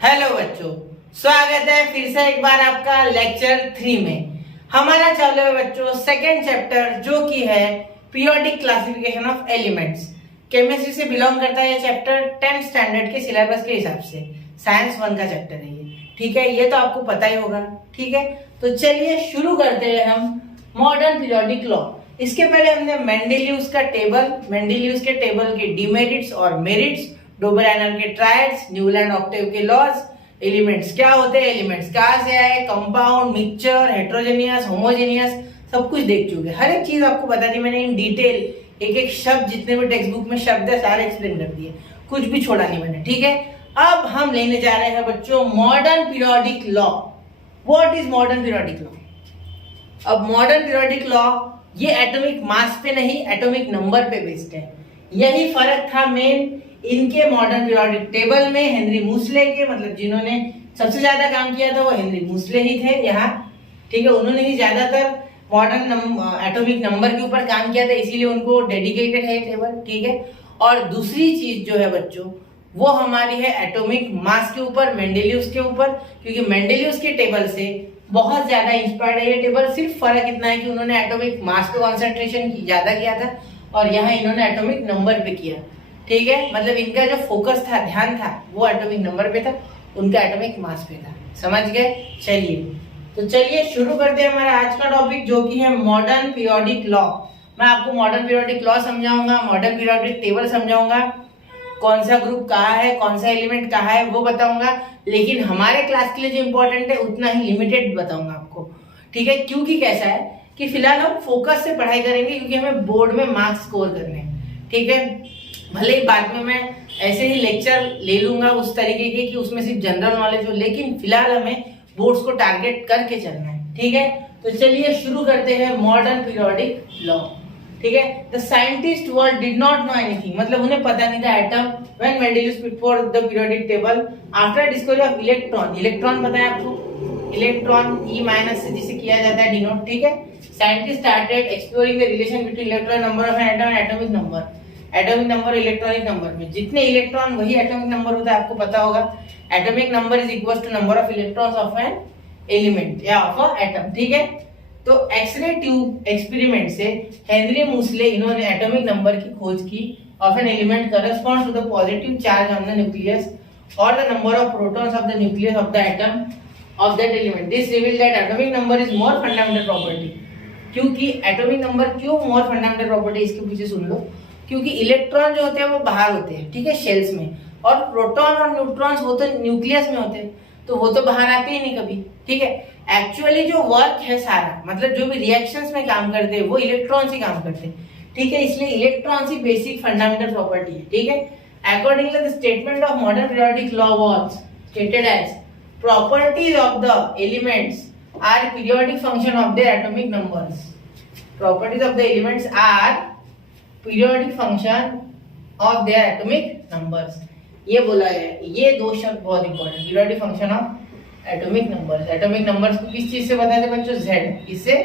Hello बच्चों, स्वागत है फिर से एक बार आपका लेक्चर 3 में। हमारा चालू है बच्चों सेकेंड चैप्टर जो कि है periodic classification of elements. Chemistry से बिलोंग करता है ये चैप्टर 10th स्टैंडर्ड के सिलेबस के हिसाब से। साइंस 1 का चैप्टर है ये, ठीक है। ये तो आपको पता ही होगा, ठीक है। तो चलिए शुरू करते हैं हम मॉडर्न पीरियोडिक लॉ। इसके पहले हमने मेंडेलियस का टेबल, मेंडेलियस के टेबल के डिमेरिट्स और मेरिट्स, डोबेरानर के ट्रायड्स, न्यूलैंड ऑक्टेव के लॉज, एलिमेंट्स क्या होते हैं, एलिमेंट्स कहाँ से आए, कंपाउंड, मिक्सचर, हेट्रोजेनियस, होमोजेनियस, सब कुछ देख चुके। हर एक चीज आपको बता दी मैंने इन डिटेल। एक एक शब्द, जितने भी टेक्स्ट बुक में शब्द है सारे एक्सप्लेन कर दिए, कुछ भी छोड़ा नहीं मैंने, ठीक है। अब हम लेने जा रहे हैं बच्चों modern periodic law. What is modern periodic law? अब मॉडर्न पीरियोडिक लॉ ये एटॉमिक मास पे नहीं, एटॉमिक नंबर पे बेस्ड है। यही फर्क था मेन इनके मॉडर्न पीरियोडिक टेबल में। हेनरी मूसले के, मतलब जिन्होंने सबसे ज्यादा काम किया था वो हेनरी मूसले ही थे यहाँ, ठीक है। उन्होंने ही ज्यादातर मॉडर्न एटॉमिक नंबर के ऊपर काम किया था, इसीलिए उनको डेडिकेटेड है टेबल, ठीक है। और दूसरी चीज जो है बच्चों वो हमारी है एटॉमिक मास के ऊपर, मेंडेलियस के ऊपर, क्योंकि मेंडेलियस के टेबल से बहुत ज्यादा इंस्पायर्ड है ये टेबल। सिर्फ फर्क इतना है कि उन्होंने एटॉमिक मास पे कॉन्सेंट्रेशन ज्यादा किया था और यहाँ इन्होंने एटॉमिक नंबर पे किया, ठीक है। मतलब इनका जो फोकस था, ध्यान था, वो एटॉमिक नंबर पे था, उनका एटॉमिक मास पे था। समझ गए? चलिए, तो चलिए शुरू करते हैं हमारा आज का टॉपिक जो कि है मॉडर्न पीरियोडिक लॉ। मैं आपको मॉडर्न पीरियोडिक लॉ समझाऊंगा, मॉडर्न पीरियोडिक टेबल समझाऊंगा, कौन सा ग्रुप कहाँ है, कौन सा एलिमेंट कहाँ है वो बताऊंगा। लेकिन हमारे क्लास के लिए जो इंपॉर्टेंट है उतना ही लिमिटेड बताऊंगा आपको, ठीक है। क्योंकि कैसा है कि फिलहाल हम फोकस से पढ़ाई करेंगे, क्योंकि हमें बोर्ड में मार्क्स स्कोर करने हैं, ठीक है। भले ही बाद में मैं ऐसे ही लेक्चर ले लूंगा उस तरीके के कि उसमें सिर्फ जनरल नॉलेज हो, लेकिन फिलहाल हमें बोर्ड्स को टारगेट करके चलना है, ठीक है। तो चलिए शुरू करते हैं मॉडर्न पीरियोडिक लॉ, ठीक है। The scientist world did not know anything, मतलब उन्हें पता नहीं था atom when Mendeleev put for the periodic table after discovery of electron. Electron पता है आपको, इलेक्ट्रॉन E- से जिसे किया जाता है डिनोट, ठीक है। Scientist started exploring the relation between electron number of an atom and atomic number. Atomic number electronic number में जितने इलेक्ट्रॉन वही एटॉमिक नंबर होता है, आपको पता होगा। Atomic number is equal to number of electrons of an element या of a atom, ठीक है। तो एक्सरे ट्यूब एक्सपेरिमेंट से हेनरी मूसले इन्होंने एटॉमिक नंबर की खोज की of an element corresponds to the positive charge on the nucleus और the number of protons of the nucleus of the atom of that element. This revealed that atomic number is more fundamental property. क्योंकि atomic number क्यों मोर fundamental property, इसके पीछे सुन लो। क्योंकि electron जो होते हैं वो बाहर होते हैं, ठीक है, शेल्स में, और प्रोटॉन और न्यूट्रॉन्स वो तो न्यूक्लियस में होते हैं, तो वो तो बाहर आते ही नहीं कभी, ठीक है। एक्चुअली जो वर्क है सारा, मतलब जो भी रिएक्शंस में काम करते हैं वो इलेक्ट्रॉन से काम करते हैं, ठीक है। इसलिए इलेक्ट्रॉन ही बेसिक फंडामेंटल प्रॉपर्टी है, ठीक है। According to the statement of modern periodic law was stated as properties of the elements are periodic function of their atomic numbers. Properties of the elements are periodic function of their atomic numbers, ये बोला है। ये दो शब्द बहुत important, periodic function of atomic numbers. Atomic numbers को किस चीज से बताते हैं बच्चों? Z, इससे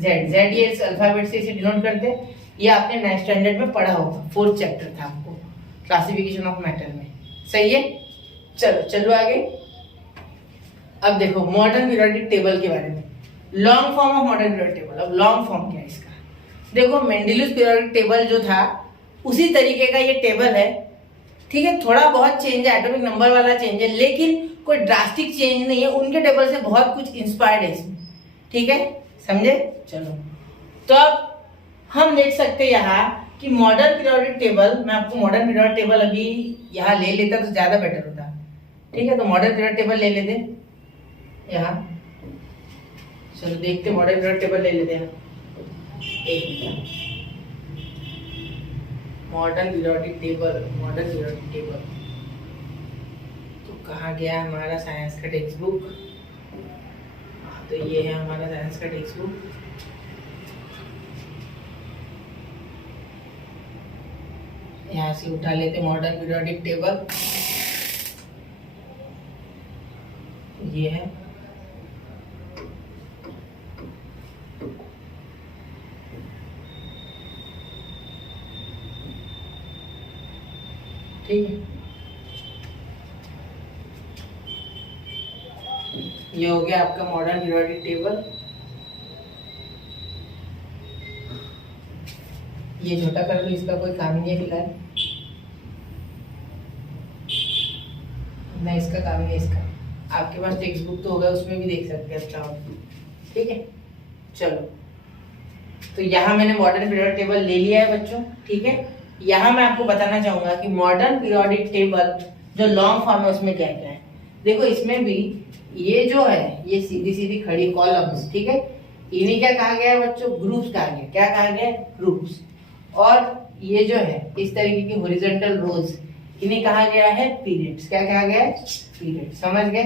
Z ये इस अल्फाबेट से इसे डिनोट करते हैं। ये आपने 9th स्टैंडर्ड में पढ़ा होगा, 4th चैप्टर था आपको क्लासिफिकेशन ऑफ मैटर में, सही है। चलो चलो आगे। अब देखो मॉडर्न पीरियोडिक टेबल के बारे में, long form of modern periodic table. अब लॉन्ग फॉर्म क्या है इसका? देखो मेंडेलियस पीरियोडिक टेबल जो था उसी तरीके का ये टेबल है, ठीक है। थोड़ा बहुत चेंज है, एटॉमिक नंबर वाला चेंज है, लेकिन कोई ड्रास्टिक चेंज नहीं है। उनके टेबल से बहुत कुछ इंस्पायर्ड है इसमें, ठीक है, समझे? चलो, तो अब हम देख सकते हैं यहाँ कि मॉडर्न पीरियोडिक टेबल, मैं आपको मॉडर्न पीरियोडिक टेबल अभी यहाँ ले लेता तो ज्यादा बेटर होता, ठीक है। तो मॉडर्न पीरियोडिक टेबल ले लेते यहाँ, चलो देखते मॉडर्न पीरियोडिक टेबल ले लेते हैं। Modern periodic table, modern periodic table तो कहाँ गया हमारा साइंस का टेक्स्ट बुक? तो ये है हमारा साइंस का टेक्स्ट बुक। यहाँ से उठा लेते मॉडर्न पीरियोडिक टेबल, ये है। ठीक है, ये हो गया आपका मॉडर्न पीरियोडिक टेबल। ये छोटा कर लो, इसका कोई काम नहीं है फिलहाल, नहीं इसका काम नहीं है इसका। आपके पास टेक्स्ट बुक तो होगा, उसमें भी देख सकते हैं अच्छा, ठीक है। चलो, तो यहाँ मैंने मॉडर्न पीरियोडिक टेबल ले लिया है बच्चों, ठीक है। यहाँ मैं आपको बताना चाहूंगा कि मॉडर्न पीरियोडिक टेबल जो लॉन्ग फॉर्म है उसमें क्या क्या है। देखो इसमें भी ये जो है ये सीधी सीधी खड़ी कॉलम्स, ठीक है, इन्हें क्या कहा गया है बच्चों, ग्रुप्स कहा गया। क्या कहा गया है, ग्रुप्स। और ये जो है इस तरीके की हॉरिजॉन्टल रोज, इन्हें कहा गया है पीरियड्स। क्या कहा गया है, पीरियड। समझ गए।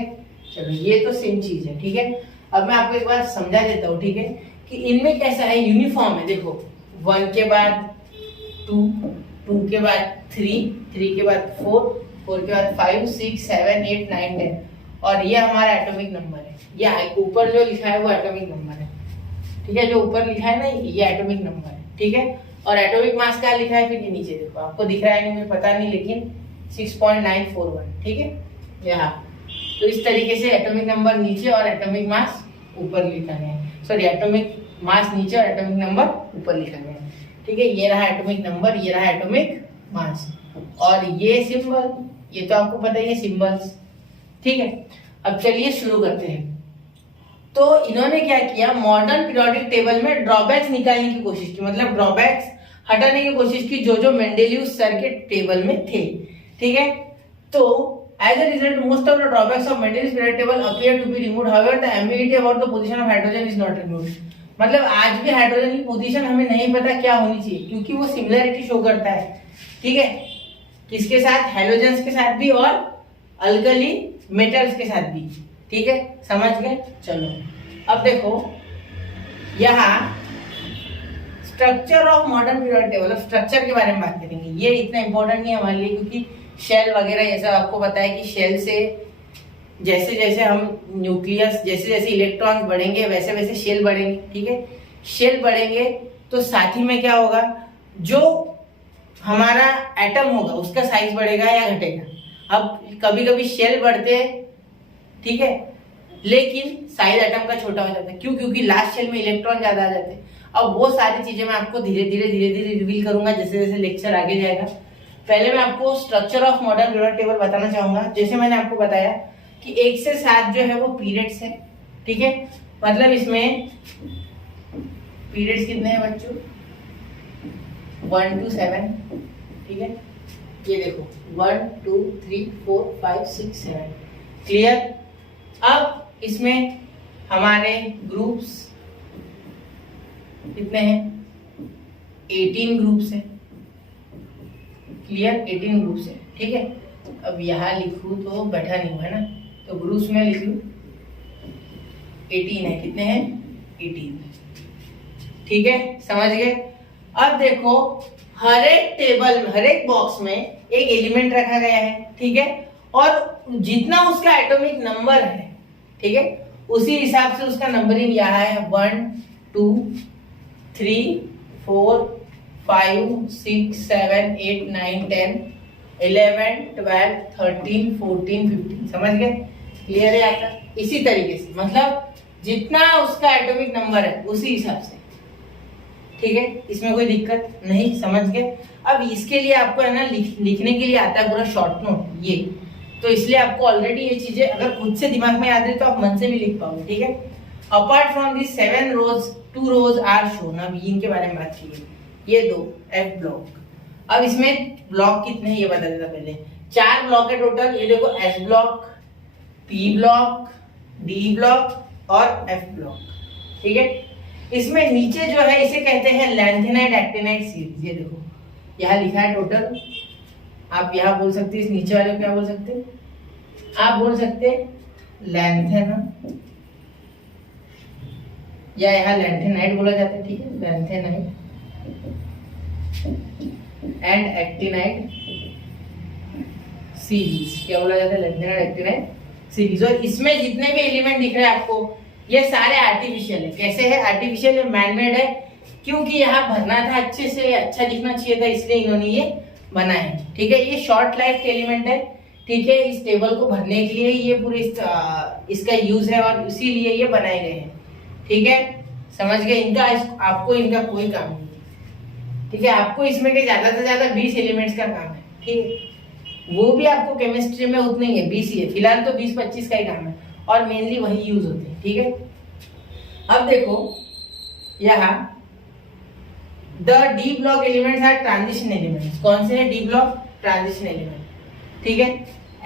चलो ये तो सेम चीज है, ठीक है। अब मैं आपको एक बार समझा देता हूँ, ठीक है, कि इनमें कैसा है, यूनिफॉर्म है। देखो 1 के बाद 2, 2 के बाद 3, 3 के बाद 4, 4 के बाद 5, 6, 7, 8, 9, 10 और ये हमारा एटॉमिक नंबर है। ये ऊपर जो लिखा है वो एटॉमिक नंबर है, ठीक है। जो ऊपर लिखा है ना ये एटॉमिक नंबर है, ठीक है। और एटॉमिक मास क्या लिखा है, फिर ये नीचे देखो, आपको दिख रहा है नहीं मुझे पता नहीं, लेकिन 6.941, ठीक है यहाँ। तो इस तरीके से एटॉमिक नंबर नीचे और एटॉमिक मास ऊपर लिखा गया है। सॉरी, एटॉमिक मास नीचे और एटॉमिक नंबर ऊपर लिखा गया है, ठीक है। ये रहा एटॉमिक नंबर, ये रहा एटॉमिक मास, और ये सिंबल, ये तो आपको पता ही है सिंबल्स, ठीक है। अब चलिए शुरू करते हैं। तो इन्होंने क्या किया, मॉडर्न पीरियोडिक टेबल में ड्रॉबैक्स निकालने की कोशिश की, मतलब ड्रॉबैक्स हटाने की कोशिश की जो जो मेंडेलियस सर्किट टेबल में थे, ठीक है। तो as a result most of the drawbacks of Mendeleev's periodic table appear to be removed, however the ambiguity about the position of hydrogen is not removed। मतलब आज भी हाइड्रोजन की पोजीशन हमें नहीं पता क्या होनी चाहिए, क्योंकि वो सिमिलरिटी शो करता है, ठीक है, किसके साथ, हैलोजेंस के साथ भी और अल्कली मेटल्स के साथ भी, ठीक है। समझ गए। चलो अब देखो यहाँ structure of modern periodic table, structure के बारे में बात करेंगे। ये इतना इंपॉर्टेंट नहीं है हमारे लिए, क्योंकि शेल वगैरह ये सब आपको पता है कि शेल से जैसे जैसे हम न्यूक्लियस, जैसे जैसे इलेक्ट्रॉन बढ़ेंगे वैसे वैसे शेल बढ़ेंगे, ठीक है। शेल बढ़ेंगे तो साथ ही में क्या होगा, जो हमारा एटम होगा उसका साइज बढ़ेगा या घटेगा। अब कभी कभी शेल बढ़ते हैं, ठीक है, लेकिन साइज एटम का छोटा हो जाता है। क्यों, क्योंकि लास्ट शेल में इलेक्ट्रॉन ज्यादा आ जाते हैं। अब वो सारी चीजें मैं आपको धीरे धीरे रिवील करूंगा जैसे जैसे लेक्चर आगे जाएगा। पहले मैं आपको structure of modern periodic table बताना चाहूंगा। जैसे मैंने आपको बताया कि 1 से 7 जो है वो पीरियड्स है, ठीक है। मतलब इसमें पीरियड्स कितने हैं बच्चों, 1 to 7, ठीक है। ये देखो 1 2 3 4 5 6 7, क्लियर। अब इसमें हमारे ग्रुप्स कितने हैं, 18 ग्रुप्स हैं, क्लियर, 18 ग्रुप्स है, ठीक है। अब यहाँ लिखूं तो बैठा नहीं हुआ है ना, तो ग्रुप्स में लिख लूं 18 है, कितने हैं 18, ठीक है। समझ गए। अब देखो हर एक टेबल में, हर एक बॉक्स में एक एलिमेंट रखा गया है, ठीक है, और जितना उसका एटॉमिक नंबर है, ठीक है, उसी हिसाब से उसका नंबरिंग यहाँ है 1 2 3 4 5 6 7 8 9 10 11 12 13 14 15। समझ गए, क्लियर है आपका। इसी तरीके से मतलब जितना उसका एटॉमिक नंबर है उसी हिसाब से, ठीक है, इसमें कोई दिक्कत नहीं। समझ गए। अब इसके लिए आपको है ना लिखने के लिए आता है पूरा शॉर्ट नोट ये, तो इसलिए आपको ऑलरेडी ये चीजें अगर खुद से दिमाग में याद है तो आप मन से भी लिख पाओगे, ठीक है। Apart from the 7 rows 2 rows are shown. अब इनके बारे में बात कीजिए, ये 2 एफ ब्लॉक। अब इसमें ब्लॉक कितने हैं ये बता देता पहले। 4 ब्लॉक है टोटल, ये देखो S block, P block, D block और एफ ब्लॉक, ठीक है। इसमें नीचे जो है इसे कहते हैं लैंथेनाइड एक्टिनाइड सीरीज। ये देखो यहाँ लिखा है टोटल, आप यहाँ बोल सकते हैं, इस नीचे वाले को क्या बोल सकते हैं, आप बोल सकते हैं लैंथेना, या यहाँ लैंथेनाइड बोला जाता है, ठीक है, लैंथेनाइड एंड एक्टिनाइड सीरीज, क्या बोला जाता है, लैंथेनाइड एक्टिनाइड सीरीज। और इसमें जितने भी एलिमेंट दिख रहे हैं आपको ये सारे आर्टिफिशियल है। कैसे है, आर्टिफिशियल है, मैनमेड है, क्योंकि यहाँ भरना था अच्छे से, अच्छा दिखना चाहिए था, इसलिए इन्होंने ये बना है, ठीक है। ये शॉर्ट लाइफ के एलिमेंट है, ठीक है, इस टेबल को भरने के लिए ये पूरे इसका यूज है और इसीलिए ये बनाए गए हैं। ठीक है, समझ गए। आपको इनका कोई काम नहीं है। ठीक है, आपको इसमें के ज्यादा से ज्यादा 20 एलिमेंट्स का काम है। ठीक है, वो भी आपको केमिस्ट्री में उतने ही है, 20 ही है फिलहाल, तो 20-25 का ही काम है और मेनली वही यूज होते हैं। ठीक है, अब देखो यहाँ the D block elements are transition elements. कौन से है डी ब्लॉक? Transition element. ठीक है,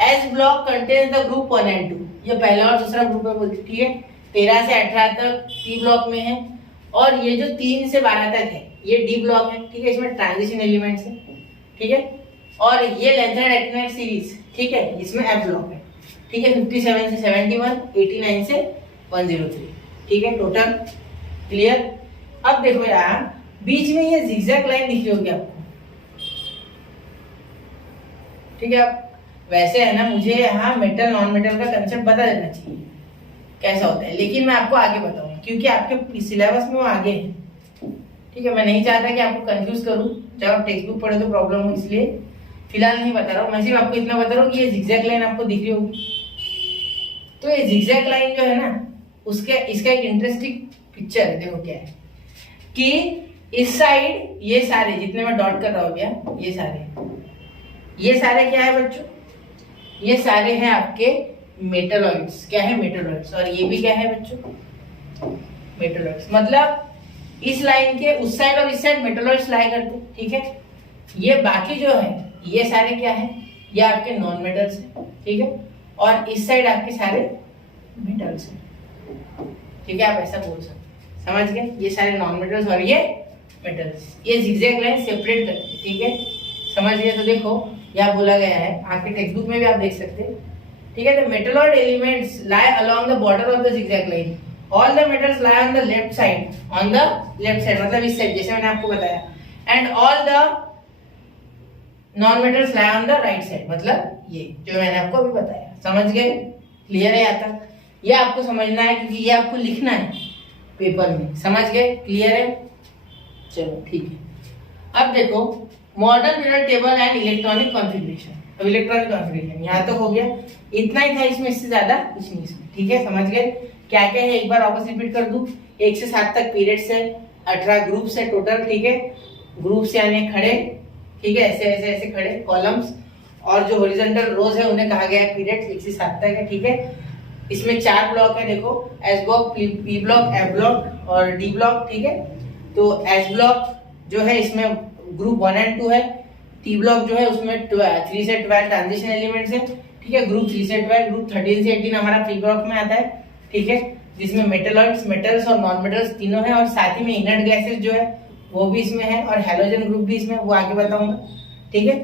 S block contains the group 1 and 2। ये पहला और दूसरा ग्रुप है बोलते। ठीक है, 13 से 18 तक टी ब्लॉक में है और ये जो 3 से 12 तक है ये डी ब्लॉक है। ठीक है, इसमें ट्रांजिशन एलिमेंट्स है। ठीक है, और ये लेंथ एंड एक्टिनोइड सीरीज, ठीक है, इसमें एफ ब्लॉक है। ठीक है, 57 से 71, 89 से 103। ठीक है, टोटल क्लियर। अब देखो यहाँ बीच में ये जिगजैग लाइन दिख रही होगी आपको। ठीक है, अब वैसे है ना, मुझे यहाँ मेटल नॉन मेटल का कंसेप्ट बता देना चाहिए कैसा होता है, लेकिन मैं आपको आगे बताऊंगा क्योंकि आपके सिलेबस में वो आगे है। ठीक है, मैं नहीं चाहता कि आपको कंफ्यूज करूं, जब आप टेक्स्ट बुक पढ़े तो प्रॉब्लम हो, इसलिए फिलहाल नहीं बता रहा हूँ। मैं सिर्फ आपको इतना बता रहा हूँ कि ये जिगजैग लाइन आपको दिख रही होगी। तो ये जिगजैग लाइन जो है ना, इसका एक इंटरेस्टिंग पिक्चर है। देखो क्या है कि इस साइड ये सारे जितने मैं डॉट कर रहा हूँ क्या, ये सारे क्या है बच्चों? ये सारे हैं आपके मेटलॉइड्स। क्या है? मेटलॉइड्स। और ये भी क्या है बच्चों? मेटलॉइड्स। मतलब इस लाइन के उस साइड और इस साइड मेटलॉइड्स लाई करते। ठीक है, ये बाकी जो है ये सारे क्या है? ये आपके नॉन मेटल्स है। ठीक है, और इस साइड आपके सारे मेटल्स है। ठीक है, आप ऐसा बोल सकते, समझ गए? ये सारे नॉन मेटल्स और ये मेटल्स, ये जिगजैग लाइन सेपरेट करती है। ठीक है, समझ गए? तो देखो यहाँ बोला गया है, आपके टेक्स्ट बुक में भी आप देख सकते हैं। ठीक है, the metalloid elements lie along the border of the zigzag line. All the metals lie on the left side, on the left side मतलब इस साइड, जैसे मैंने आपको बताया। And all the non metals lie on the right side, मतलब ये जो मैंने आपको अभी बताया। समझ गए? क्लियर है यहाँ तक? ये आपको समझना है क्योंकि ये आपको लिखना है पेपर में। समझ गए? क्लियर है? चलो ठीक है। अब देखो modern period table and electronic configuration. अब इलेक्ट्रॉनिक कॉन्फ़िगरेशन यहाँ तक हो गया, इतना ही था इसमें, इससे ज्यादा कुछ नहीं इसमें। ठीक है, समझ गए क्या क्या है? एक बार वापस रिपीट कर दूं। 1 से 7 तक पीरियड्स है, 18 ग्रुप्स है टोटल। ठीक है, ग्रुप्स यानी खड़े, ठीक है, ऐसे ऐसे ऐसे खड़े कॉलम्स, और जो हॉरिजॉन्टल रोज है उन्हें कहा गया है पीरियड्स। 1 से 7 तक है। ठीक है, इसमें 4 ब्लॉक है। देखो S block, P block, F block और डी ब्लॉक। ठीक है, तो एस ब्लॉक जो है इसमें ग्रुप 1 and 2 है। टी ब्लॉक जो है उसमें 3 से 12 ट्रांजिशन एलिमेंट्स है। ठीक है, ग्रुप 3 से 12, ग्रुप 13 से 18 हमारा पी ब्लॉक में आता है। ठीक है, जिसमें मेटलॉइड्स, मेटल्स और नॉन मेटल्स तीनों है, और साथ ही में इनर्ट गैसेस जो है वो भी इसमें है, और हैलोजन ग्रुप भी इसमें, वो आगे बताऊंगा। ठीक है,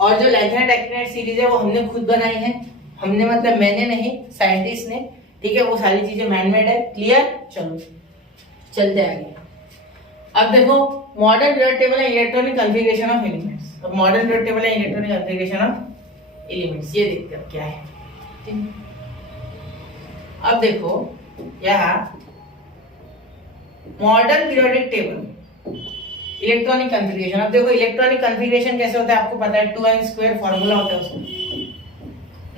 और जो लेंथ एंड एक्टिनोइड सीरीज है वो हमने खुद बनाई है। हमने मतलब मैंने नहीं, साइंटिस्ट ने। ठीक है, वो सारी चीजें मैनमेड है। क्लियर? चलो चलते आगे। अब देखो मॉडर्न पीरियड टेबल है इलेक्ट्रॉनिक कॉन्फ़िगरेशन ऑफ एलिमेंट्स। अब मॉडर्न पीरियड टेबल है इलेक्ट्रॉनिक कॉन्फ़िगरेशन ऑफ एलिमेंट्स, ये देखते हैं क्या है। ठीक, अब देखो यहाँ modern periodic table electronic configuration. अब देखो इलेक्ट्रॉनिक कॉन्फ़िगरेशन कैसे होता है आपको पता है, 2n² फॉर्मूला होता है उसमें।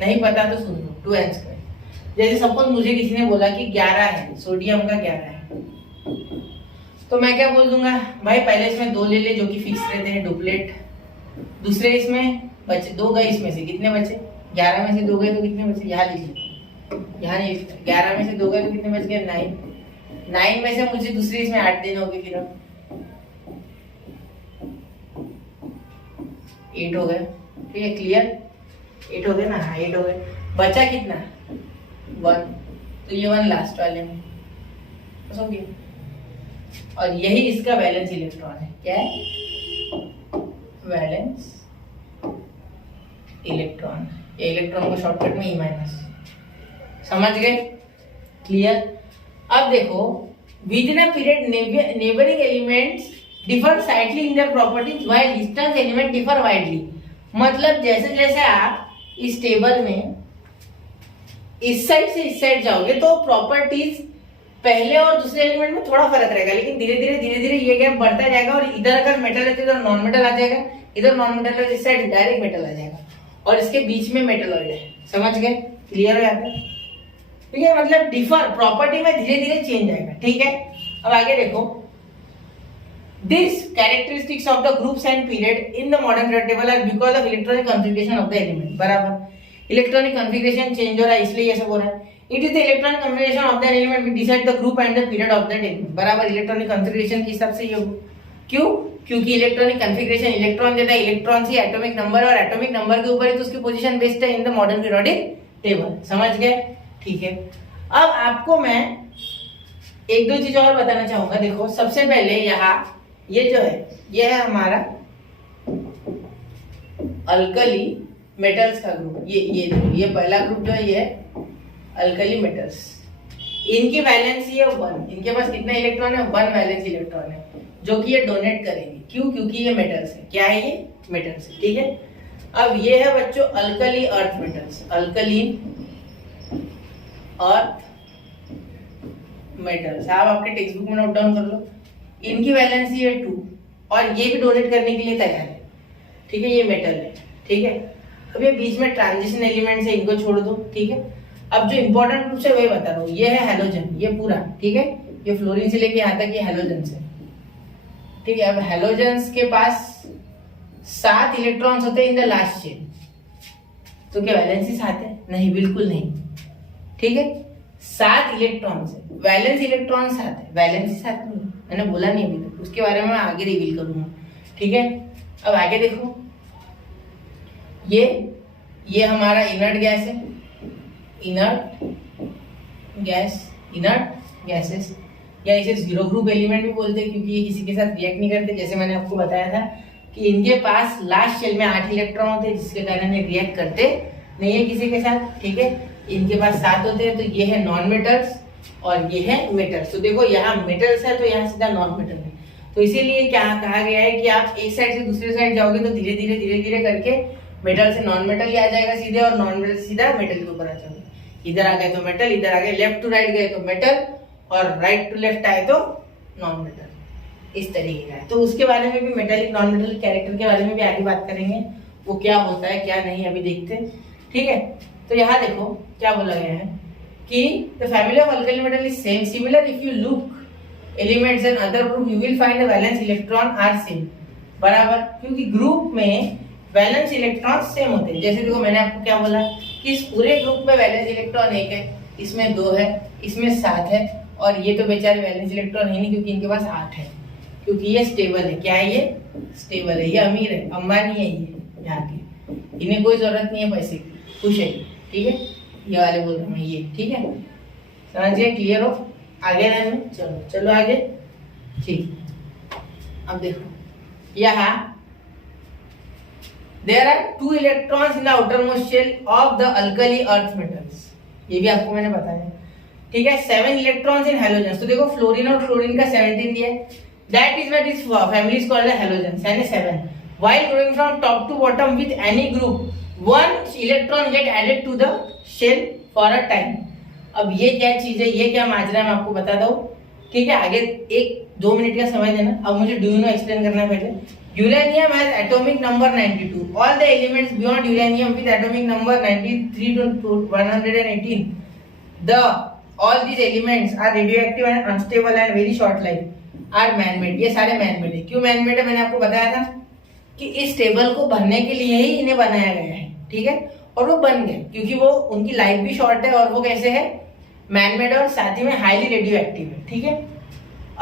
नहीं पता तो सुन लो, 2n²। जैसे सपोज मुझे किसी ने बोला कि 11 है, सोडियम का 11 है, तो मैं क्या बोल दूंगा, भाई पहले इसमें 2 ले ले जो कि फिक्स रहते हैं, डुप्लेट। दूसरे इसमें बचे 2 गए, इसमें से कितने बचे? 11 में से 2 गए तो कितने बचे? यहाँ लिख लीजिए, यहाँ नहीं लिखता। 11 में से 2 गए तो कितने बच गए? 9। 9 में से मुझे दूसरे इसमें 8 देने होंगे, फिर 8 हो गए। ठीक है, क्लियर? 8 हो गए ना? हाँ 8 हो गए। बचा कितना? 1। तो ये 1 लास्ट वाले में हो गया, और यही इसका वैलेंस इलेक्ट्रॉन है। क्या है? Valence electron. ये इलेक्ट्रॉन को शॉर्टकट में E-। समझ गए? क्लियर? अब देखो within a period neighbouring elements differ slightly in their properties while distance element differ widely. मतलब जैसे जैसे आप इस टेबल में इस साइड से इस साइड जाओगे तो प्रॉपर्टीज पहले और दूसरे एलिमेंट में थोड़ा फर्क रहेगा, लेकिन धीरे धीरे ये गैप बढ़ता जाएगा, और इधर अगर मेटल है तो इधर नॉन मेटल आ जाएगा, इधर नॉन मेटल है इस साइड डायरेक्ट मेटल आ जाएगा। और इसके बीच में मेटलॉइड है। समझ गए? क्लियर हो जाता है? ठीक है, मतलब डिफर प्रॉपर्टी में धीरे धीरे चेंज आएगा। ठीक है, अब आगे देखो, this characteristics of the groups and period in the modern period table are because of electronic configuration of the element. बराबर, इलेक्ट्रॉनिक कॉन्फ़िगरेशन चेंज हो रहा है इसलिए ये सब हो रहा है। It is the electronic configuration of the element which decide the group and the period of the element. बराबर, इलेक्ट्रॉनिक कॉन्फ़िगरेशन के हिसाब से ये हो। क्यों? क्योंकि इलेक्ट्रॉनिक कॉन्फ़िगरेशन इलेक्ट्रॉन देता है, इलेक्ट्रॉन से एटॉमिक नंबर और एटॉमिक नंबर के ऊपर ही तो उसकी पोजीशन बेस्ड है इन द मॉडर्न पीरियोडिक टेबल। समझ गए? ठीक है, अब आपको मैं एक दो चीज और बताना चाहूंगा। देखो, सबसे पहले यहाँ ये जो है ये है हमारा अल्कली मेटल्स का ग्रुप। ये देखो, ये पहला ग्रुप जो है ये है अल्कली मेटल्स। इनकी वैलेंसी है 1। इनके पास कितना इलेक्ट्रॉन है? 1 वैलेंस इलेक्ट्रॉन है, जो कि ये डोनेट करेंगे। क्यों? क्योंकि ये मेटल्स है। क्या है ये? मेटल्स है। ठीक है, अब ये है बच्चों alkali earth metals, alkaline earth metals. आप आपके टेक्स्ट बुक में नोट डाउन कर लो। इनकी वैलेंसी है 2 और ये भी डोनेट करने के लिए तैयार है। ठीक है, ये मेटल है। ठीक है, अब ये बीच में ट्रांजिशन एलिमेंट्स है, इनको छोड़ दो। ठीक है, अब जो इंपॉर्टेंट ग्रुप है वही बता रहा हूँ। ये है हेलोजन, ये पूरा। ठीक है, ये फ्लोरीन से लेके यहाँ तक ये हेलोजन है। ठीक है, अब हेलोजन्स के पास 7 इलेक्ट्रॉन्स होते हैं इन द लास्ट चेन। तो क्या वैलेंसी 7 है? नहीं, बिल्कुल नहीं। ठीक है, 7 इलेक्ट्रॉन्स है, वैलेंस इलेक्ट्रॉन 7 है, वैलेंसी 7 नहीं। मैंने बोला नहीं अभी तक, उसके बारे में मैं आगे रिवील करूंगा। ठीक है, अब आगे देखो, ये हमारा इनर्ट गैस है, इनर्ट गैस, इनर्ट गैसेस, या इसे जीरो ग्रुप एलिमेंट भी बोलते हैं क्योंकि ये किसी के साथ रिएक्ट नहीं करते। जैसे मैंने आपको बताया था कि इनके पास लास्ट शेल में 8 इलेक्ट्रॉन होते हैं, जिसके कारण ये रिएक्ट करते नहीं है किसी के साथ। ठीक है, इनके पास 7 होते हैं। तो ये है नॉन मेटल्स और ये है मेटल्स। तो देखो, यहाँ मेटल्स है तो यहाँ सीधा नॉन मेटल है। तो इसीलिए क्या कहा गया है कि आप एक साइड से दूसरे साइड जाओगे तो धीरे धीरे करके मेटल से नॉन मेटल ही आ जाएगा सीधे, और नॉन मेटल सीधा मेटल के ऊपर आ जाएगा। इधर आ गए तो मेटल, इधर आ गए, लेफ्ट टू राइट गए तो मेटल, और राइट टू लेफ्ट आए तो नॉन मेटल। इस तरीके का है। तो उसके बारे में भी, मेटालिक नॉन मेटालिक कैरेक्टर के बारे में भी आगे बात करेंगे, वो क्या होता है क्या नहीं, अभी देखते हैं। ठीक है, तो यहाँ देखो क्या बोला गया है कि the family of alkali metal is same similar if you look elements and other group you will find the valence electron are same. बराबर, क्योंकि ग्रुप में वैलेंस इलेक्ट्रॉन सेम होते हैं। जैसे देखो, मैंने आपको क्या बोला कि इस पूरे ग्रुप में वैलेंस इलेक्ट्रॉन 1 है, इसमें 2 है, इसमें 7 है, और ये तो बेचारे वैलेंस इलेक्ट्रॉन है नहीं क्योंकि इनके पास 8 है, क्योंकि ये स्टेबल है। क्या है? ये स्टेबल है, ये अमीर है, अंबानी है ये यहाँ के, इन्हें कोई जरूरत नहीं है पैसे की, खुश है। ठीक है, ये वाले बोल रहा हूँ ये। ठीक है, समझिए? क्लियर हो? आगे रहने, चलो आगे। ठीक, अब देखो यहाँ there are 2 electrons in the outermost shell of the alkali earth metals। ये भी आपको मैंने बताया। ठीक है, 7 इलेक्ट्रॉन्स इन हेलोजन्स। तो देखो, फ्लोरीन और फ्लोरीन का 17 दिया है, that is what this family is called the halogens, यानी 7। while going from top to bottom with any group 1 electron get added to the shell for a time। अब ये क्या चीज है, ये क्या माजरा है, मैं आपको बताता हूँ। ठीक है, आगे 1-2 मिनट का समय देना। अब मुझे डू यू नो एक्सप्लेन करना है पहले। Uranium has atomic number 92. All the elements beyond uranium with atomic number 93 to 118. All these elements are radioactive and unstable and very short life. Are man-made. ये सारे man-made है। क्यों man-made है? मैंने आपको बताया था कि इस टेबल को भरने के लिए ही इन्हें बनाया गया है। ठीक है, और वो बन गए क्योंकि वो उनकी लाइफ भी शॉर्ट है और वो कैसे है? man-made, और साथ ही में हाईली रेडियो एक्टिव है। ठीक है,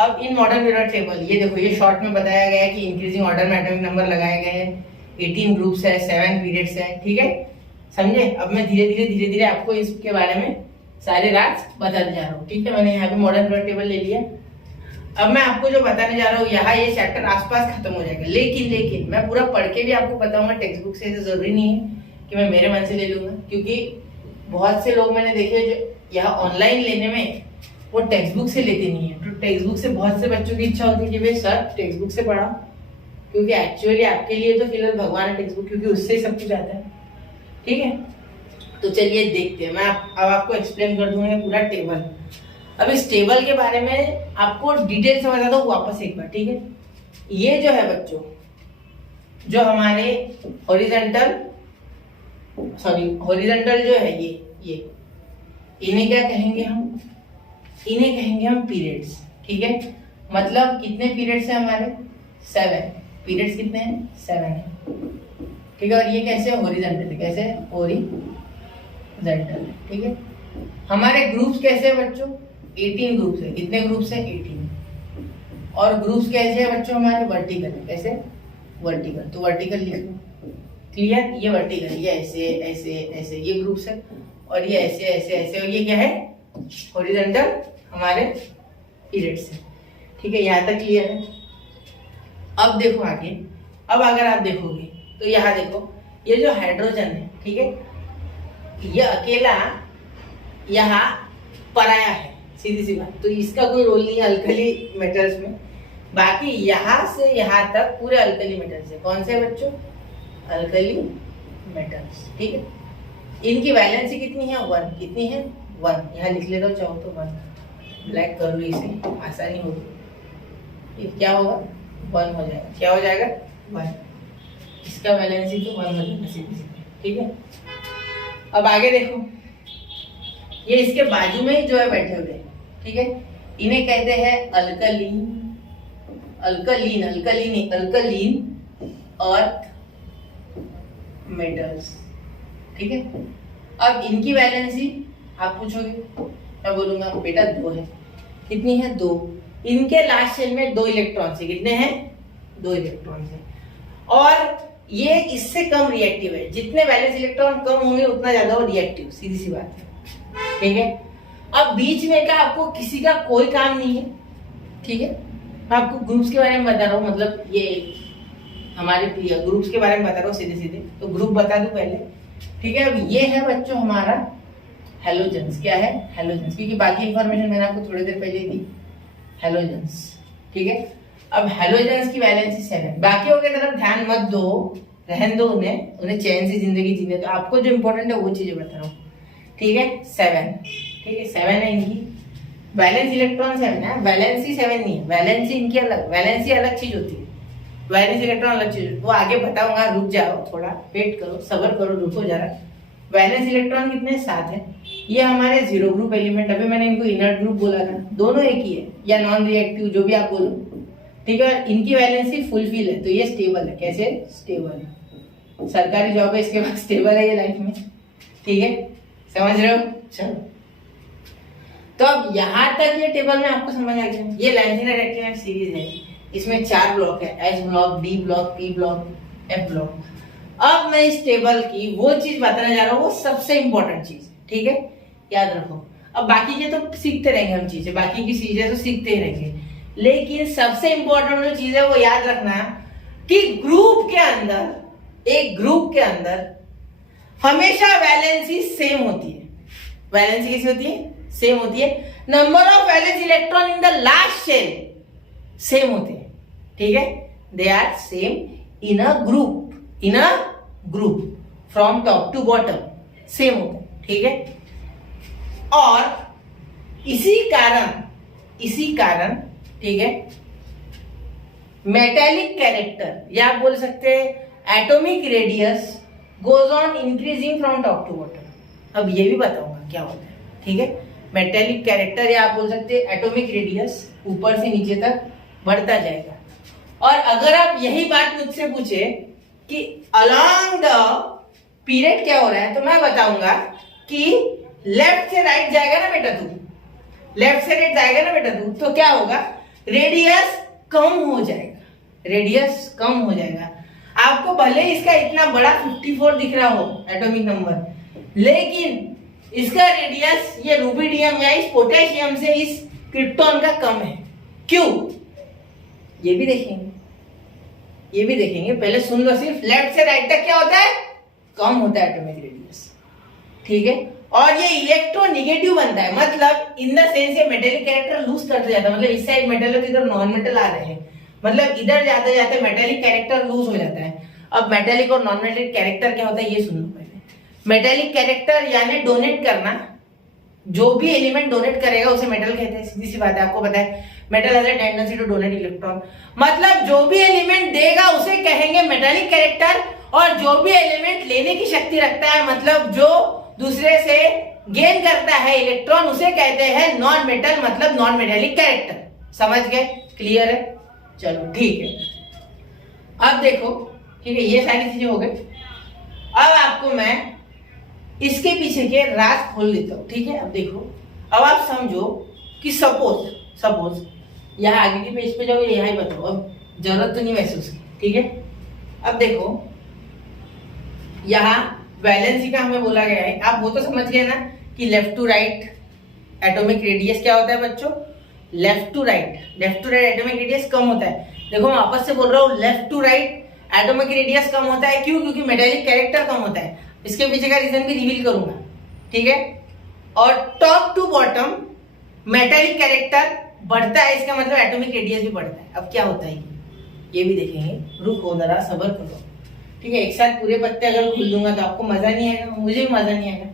अब इन मॉडर्न पीरियड टेबल, ये देखो, ये शॉर्ट में बताया गया है कि इंक्रीजिंग ऑर्डर में एटॉमिक नंबर लगाए गए हैं, 18 ग्रुप्स है, 7 पीरियड्स है। ठीक है, समझे? अब मैं धीरे धीरे आपको इसके बारे में सारे राज बताने जा रहा हूँ। ठीक है, मैंने यहाँ पे मॉडर्न पीरियड टेबल ले लिया। अब मैं आपको जो बताने जा रहा हूँ यहाँ, ये चैप्टर आसपास खत्म हो जाएगा, लेकिन मैं पूरा पढ़ के भी आपको बताऊंगा टेक्स्ट बुक से। जरूरी नहीं है कि मैं मेरे मन से ले लूंगा, क्योंकि बहुत से लोग मैंने देखे जो यहाँ ऑनलाइन लेने में वो टेक्स्ट बुक से लेते नहीं है। तो टेक्स्ट बुक से बहुत से बच्चों की इच्छा होती है कि भाई सर टेक्स्ट बुक से पढ़ाओ, क्योंकि एक्चुअली आपके लिए तो फिलहाल भगवान है टेक्स्ट बुक, क्योंकि उससे सब कुछ आता है। ठीक है, तो चलिए देखते हैं। मैं अब आपको एक्सप्लेन कर दूंगा पूरा टेबल। अब इस टेबल के बारे में आपको डिटेल से बताता हूँ वापस एक बार। ठीक है, ये जो है बच्चों, जो हमारे हॉरिजॉन्टल सॉरी हॉरिजॉन्टल जो है ये इन्हें क्या कहेंगे हम, इन्हें कहेंगे हम पीरियड्स। ठीक है, मतलब कितने पीरियड्स हैं हमारे, 7 पीरियड्स कितने हैं, 7 है। ठीक है, और ये कैसे हॉरिजॉन्टल, कैसे हॉरिजॉन्टल। ठीक है, हमारे ग्रुप्स कैसे हैं बच्चों, 18 ग्रुप्स है। कितने ग्रुप्स हैं, 18। और ग्रुप्स कैसे हैं बच्चों हमारे, वर्टिकल है। कैसे, वर्टिकल। तो वर्टिकल लिख लो, क्लियर। ये वर्टिकल, ये ऐसे ऐसे ऐसे ये ग्रुप्स है, और ये ऐसे ऐसे ऐसे, और ये क्या है, हॉरिजॉन्टल हमारे पीरियड्स है। ठीक है, यहाँ तक क्लियर है। अब देखो आगे, अब अगर आप देखोगे तो यहाँ देखो, ये जो हाइड्रोजन है, ठीक है, ये अकेला यहाँ पराया है, सीधी सी बात। तो इसका कोई रोल नहीं है अल्कली मेटल्स में। बाकी यहाँ से यहाँ तक पूरे अल्कली मेटल्स है। कौन से बच्चों, अल्कली मेटल्स। ठीक है, इनकी वैलेंसी कितनी है, 1। कितनी है, 1। यहाँ लिख लेता हूँ चाहो तो 1, ब्लैक कर लो इसे, आसानी होगी। क्या होगा, 1 हो जाएगा। क्या हो जाएगा, 1। इसका वैलेंसी तो 1 हो जाएगा सीधी सीधी। ठीक है, अब आगे देखो, ये इसके बाजू में ही जो है बैठे हुए हैं। ठीक है, इन्हें कहते हैं alkaline, alkaline, alkaline, alkaline earth metals. ठीक है, अब इनकी वैलेंसी आप पूछोगे, मैं बोलूंगा बेटा 2 है। कितनी है, 2। इनके लास्ट शेल में 2 इलेक्ट्रॉन है। कितने हैं, 2 इलेक्ट्रॉन है। और ये इससे कम रिएक्टिव है। जितने वैलेंस इलेक्ट्रॉन कम होंगे उतना ज्यादा वो रिएक्टिव, सीधी सी बात है। ठीक है, अब बीच में का आपको किसी का कोई काम नहीं है। ठीक है, मैं आपको ग्रुप्स के बारे में बता रहा हूँ, मतलब ये हमारे ग्रुप्स के बारे में बता रहा हूँ सीधे सीधे। तो ग्रुप बता दूं पहले। ठीक है, अब ये है बच्चों हमारा हेलोजेंस। क्या है, हेलोजेंस, क्योंकि बाकी इंफॉर्मेशन मैंने आपको थोड़ी देर पहले दी, हेलोजेंस। ठीक है, अब हेलोजेंस की वैलेंसी 7। बाकियों की तरफ ध्यान मत दो, रहन दो उन्हें चैन से जिंदगी जीने। तो आपको जो इंपॉर्टेंट है वो चीजें बता रहा हूँ। ठीक है, 7। ठीक है, 7 है इनकी वैलेंस इलेक्ट्रॉन 7 है। वैलेंसी 7 नहीं है, वैलेंसी इनकी अलग, वैलेंसी अलग चीज होती है, वैलेंस इलेक्ट्रॉन अलग चीज। वो आगे बताऊंगा, रुक जाओ थोड़ा, वेट करो, सब्र करो, रुको जरा। वैलेंस इलेक्ट्रॉन कितने, 7 है। ये हमारे 0 ग्रुप एलिमेंट, अभी मैंने इनको इनर्ट ग्रुप बोला था, दोनों एक ही है, या नॉन रिएक्टिव, जो भी आप बोलो। ठीक है, इनकी वैलेंसी फुलफिल है, तो ये स्टेबल है। कैसे, स्टेबल है, सरकारी जॉब है इसके बाद, स्टेबल है ये लाइफ में। ठीक है, समझ रहे हो, चलो। तो अब यहां तक ये टेबल में आपको समझ आ गया। ये लाइनर रेक्टेंगुलर सीरीज है, इसमें 4 ब्लॉक है, H block, D block, P block, F block. अब मैं इस टेबल की वो चीज बताने जा रहा हूँ, वो सबसे इंपॉर्टेंट चीज। ठीक है, याद रखो। अब बाकी के तो सीखते रहेंगे हम चीजें, बाकी की चीजें तो सीखते ही रहेंगे, लेकिन सबसे इंपॉर्टेंट जो चीज है वो याद रखना कि ग्रुप के अंदर, एक ग्रुप के अंदर हमेशा वैलेंसी सेम होती है। वैलेंसी कैसी होती है, सेम होती है। Number of valence electron in the last shell same होते हैं। ठीक है, they are same in a group from top to bottom, same होते हैं। ठीक है, और इसी कारण ठीक है, मेटेलिक कैरेक्टर, या आप बोल सकते हैं atomic radius goes on increasing from top to bottom. अब ये भी बताऊंगा क्या होता है। ठीक है, मेटेलिक कैरेक्टर, या आप बोल सकते हैं एटॉमिक रेडियस ऊपर से नीचे तक बढ़ता जाएगा। और अगर आप यही बात मुझसे पूछे कि अलोंग द पीरियड क्या हो रहा है, तो मैं बताऊंगा कि लेफ्ट से राइट जाएगा ना बेटा तू, लेफ्ट से राइट जाएगा ना बेटा तू, तो क्या होगा, रेडियस कम हो जाएगा, रेडियस कम हो जाएगा। आपको भले इसका इतना बड़ा 54 दिख रहा हो एटॉमिक नंबर, लेकिन इसका रेडियस ये रुबिडियम या इस पोटेशियम से इस क्रिप्टॉन का कम है। क्यों, ये भी देखेंगे, ये भी देखेंगे। पहले सुन लो, सिर्फ लेफ्ट से राइट तक क्या होता है, कम होता है एटॉमिक रेडियस। ठीक है, और ये इलेक्ट्रोनेगेटिव बनता है, मतलब इन द सेंस ये मेटेलिक कैरेक्टर लूज करते जाता है। मतलब इस साइड मेटल है तो इधर नॉन मेटल आ रहे हैं, मतलब इधर जाते जाते मेटेलिक कैरेक्टर लूज हो जाता है। अब मेटेलिक और नॉन मेटेलिक कैरेक्टर क्या होता है ये सुन लो पहले। मेटेलिक कैरेक्टर यानी डोनेट करना, जो भी एलिमेंट डोनेट करेगा उसे मेटल कहते हैं, सीधी सी बात है, आपको पता है। Metal has a tendency to donate electron, मतलब जो भी एलिमेंट देगा उसे कहेंगे मेटेलिक कैरेक्टर, और जो भी एलिमेंट लेने की शक्ति रखता है, मतलब जो दूसरे से गेन करता है इलेक्ट्रॉन, उसे कहते हैं नॉन मेटल, मतलब नॉन मेटेलिक कैरेक्टर। समझ गए? क्लियर है? चलो ठीक है। अब देखो, ठीक है, ये सारी चीजें हो गई। अब आपको मैं इसके पीछे के राज खोल देता हूं, ठीक है। अब देखो, अब आप समझो कि सपोज यहाँ आगे के पेज पे जाओ, यहाँ ही बताओ, अब जरूरत तो नहीं महसूस की, ठीक है। अब देखो, यहाँ वैलेंसी का हमें बोला गया है, आप वो तो समझ गए ना कि left to right atomic radius क्या होता है बच्चों? Left to right atomic radius कम होता है। देखो मैं वापस से बोल रहा हूँ, left to right atomic radius कम होता है। क्यों? क्योंकि मेटेलिक कैरेक्टर कम होता है। इसके पीछे का रीजन भी रिवील करूंगा, ठीक है। और top to bottom metallic character बढ़ता है, इसका मतलब एटॉमिक रेडियस भी बढ़ता है। अब क्या होता है ये भी देखेंगे, रुको जरा सब्र करो, ठीक है। एक साथ पूरे पत्ते अगर खुल दूंगा तो आपको मजा नहीं आएगा, मुझे भी मजा नहीं आएगा,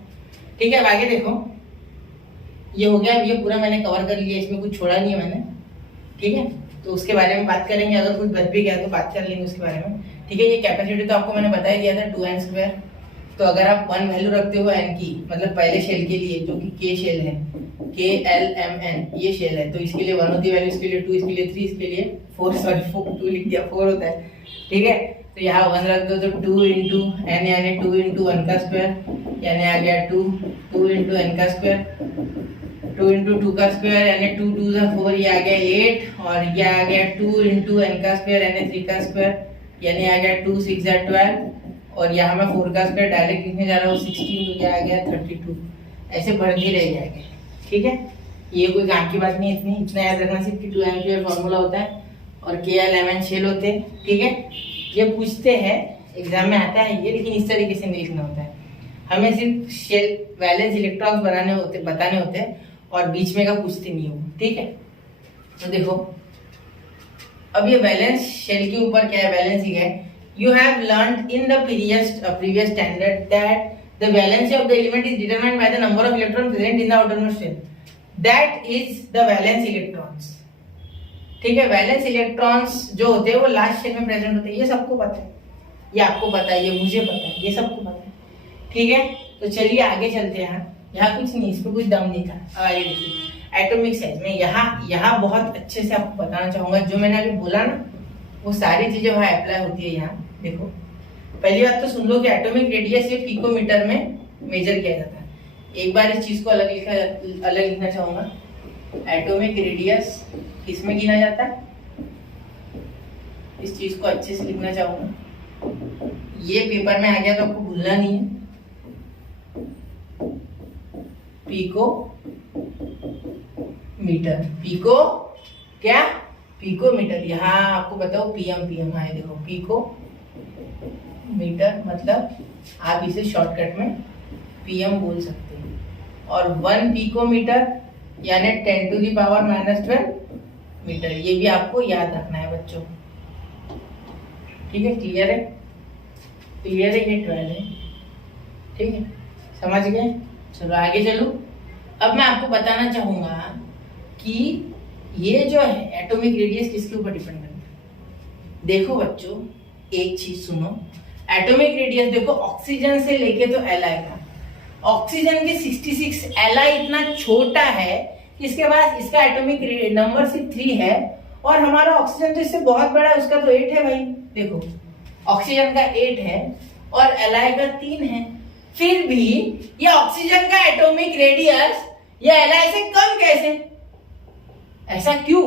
ठीक है। अब आगे देखो, ये हो गया, ये पूरा मैंने कवर कर लिया, इसमें कुछ छोड़ा नहीं है मैंने, ठीक है। तो उसके बारे में बात करेंगे, अगर कुछ बच भी गया तो बात कर लेंगे उसके बारे में, ठीक है। ये कैपेसिटी तो आपको मैंने बता ही दिया था 2n²। तो अगर आप 1 वैल्यू रखते हो n की, मतलब पहले शेल के लिए जो कि k शेल है, KLMN ये शेल है, तो इसके लिए 1 होती है वैल्यू, इसके लिए 2, इसके लिए 3, इसके लिए 4, सॉरी 2 लिख दिया, 4 होता है, ठीक है। तो यहाँ 1 रख दो तो 2 इंटू n, यानी 2 इंटू 1 का स्क्वायर, यानी आ गया 2 इंटू n का स्क्वायर, 2 इंटू 2 का स्क्वायर, यानी 2 2 4, ये आ गया 8, और ये आ गया 2 इंटू n का स्क्वायर, यानी 3 का स्क्वायर, यानी आ गया 2 6 12, और यहाँ मैं 4 का स्क्वायर डायरेक्ट लिखने जा रहा हूँ 16, तो ये आ गया 32। ऐसे बढ़ते रह जाएंगे, ठीक है। ये कोई काम की बात नहीं, इतना याद रखना सिर्फ कि 2 एम्पियर फॉर्मूला होता है और KLMN शेल होते हैं, ठीक है। ये पूछते हैं, एग्जाम में आता है ये, लेकिन इस तरीके से नहीं लिखना होता है। हमें सिर्फ शेल वैलेंस इलेक्ट्रॉन्स बताने होते हैं, और बीच में का पूछते नहीं हो, ठीक है। तो देखो, अब ये वैलेंस शेल के ऊपर क्या है, वैलेंस ही है। You have learned in the previous standard that the valency of the element is determined by the number of electrons present in the outermost shell. That is the valence electrons. ठीक है, valence electrons जो होते हैं वो last shell में present होते हैं, ये सबको पता है, ये आपको पता है, ये मुझे पता है, ये सबको पता है, ठीक है। तो चलिए आगे चलते हैं। यहाँ कुछ नहीं, इस पर कुछ दम नहीं था। अब आगे देखिए, एटॉमिक साइज में यहाँ बहुत अच्छे से आपको बताना चाहूंगा, जो मैंने अभी बोला ना वो सारी चीजें वहाँ अप्लाई होती है। यहाँ देखो, पहली बात तो सुन लो कि एटॉमिक रेडियस ये पिकोमीटर में मेजर किया जाता है। एक बार इस चीज को अलग लिखना चाहूंगा, एटॉमिक रेडियस किसमें गिना जाता है, इस चीज को अच्छे से लिखना चाहूंगा। ये पेपर में आ गया तो आपको भूलना नहीं है, पिको मीटर, पिको क्या, पिको मीटर। यहाँ आपको बताओ पीएम, हाँ देखो पिको मीटर, मतलब आप इसे शॉर्टकट में पीएम बोल सकते हैं। और 1 पिको मीटर यानी 10⁻⁻12 मीटर, ये भी आपको याद रखना है बच्चों, ठीक है। क्लियर है? क्लियर है, ये 12 है, ठीक है, समझ गए। चलो आगे चलो। अब मैं आपको बताना चाहूंगा कि ये जो है एटॉमिक रेडियस किसके ऊपर डिपेंड करता है। देखो बच्चों, एक चीज सुनो, एटॉमिक रेडियस देखो ऑक्सीजन से लेके तो Li का, ऑक्सीजन के 66, Li इतना छोटा है, इसके बाद इसका एटॉमिक नंबर सिर्फ 3 है, और हमारा ऑक्सीजन तो इससे बहुत बड़ा है, उसका तो 8 है भाई। देखो ऑक्सीजन का 8 है और Li का 3 है, फिर भी ये ऑक्सीजन का एटॉमिक रेडियस ये Li से कम कैसे? ऐसा क्यों?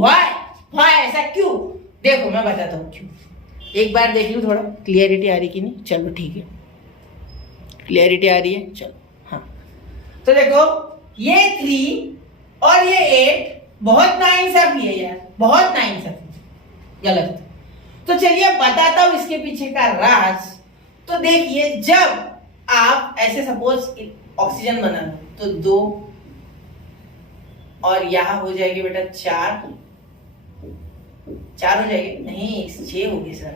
वाई ऐसा क्यों? देखो मैं बताता हूँ क्यों। एक बार देख लूं, थोड़ा क्लियरिटी आ रही कि नहीं। चलो ठीक है, क्लियरिटी आ रही है, चलो हाँ। तो देखो ये 3 और ये 8 बहुत नाइंसाफी है यार, बहुत नाइंसाफी, गलत। तो चलिए बताता हूं इसके पीछे का राज। तो देखिए, जब आप ऐसे सपोज ऑक्सीजन बना लो तो 2 और यहां हो जाएगी बेटा 4 हो जाएगी, नहीं 6 होगी सर,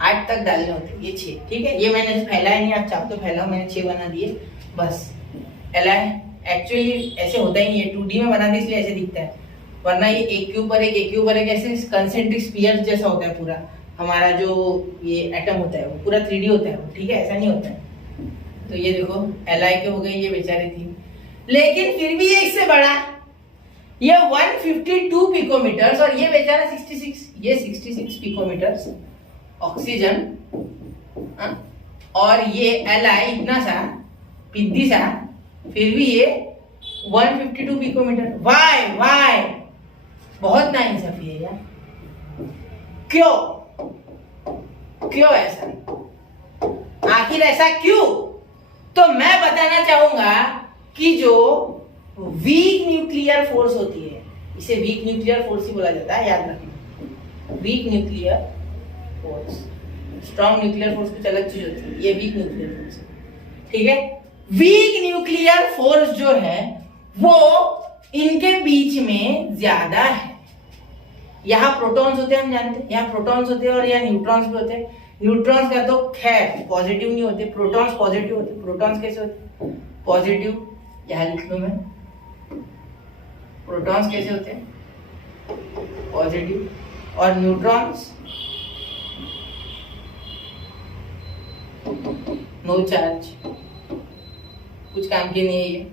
8 तक डालने होते, ये 6, ठीक है। ये मैंने फैलाया नहीं, आप चाहो तो फैलाओ, मैंने 6 बना दिए बस। एक्चुअली ऐसे होता ही नहीं है, 2D में बना दिया इसलिए ऐसे दिखता है, वरना ये एक के ऊपर एक ऐसे कंसेंट्रिक स्फीयर जैसा होता है पूरा, हमारा जो ये एटम होता है वो पूरा 3D होता है वो, ठीक है, ऐसा नहीं होता है। तो ये देखो Li के हो गए ये बेचारे 3, लेकिन फिर भी ये इससे बड़ा, ये 152 पिकोमीटर्स और ये बेचारा 66, ये 66 पिकोमीटर्स ऑक्सीजन, और ये Li इतना सा पिद्दी सा, फिर भी ये 152 पिकोमीटर। वाई बहुत नाइंसाफी है यार, क्यों क्यों ऐसा, आखिर ऐसा क्यों? तो मैं बताना चाहूंगा कि जो वीक न्यूक्लियर फोर्स होती है, इसे वीक न्यूक्लियर फोर्स ही बोला जाता है, याद रखना। Weak nuclear force, strong nuclear force कुछ अलग चीज होती है, ये वीक न्यूक्लियर फोर्स है, ठीक है। वीक न्यूक्लियर फोर्स जो है वो इनके बीच में ज्यादा है। यहाँ प्रोटॉन्स होते हैं, हम जानते हैं, यहाँ प्रोटॉन्स होते हैं और यहाँ न्यूट्रॉन्स भी होते हैं। न्यूट्रॉन्स का तो खैर पॉजिटिव नहीं होते, प्रोटॉन्स पॉजिटिव होते। प्रोटॉन्स कैसे होते? पॉजिटिव, यहाँ लिख लूं मैं, प्रोटॉन्स कैसे होते हैं? पॉजिटिव, और न्यूट्रॉन्स नो चार्ज, कुछ काम के नहीं है ये,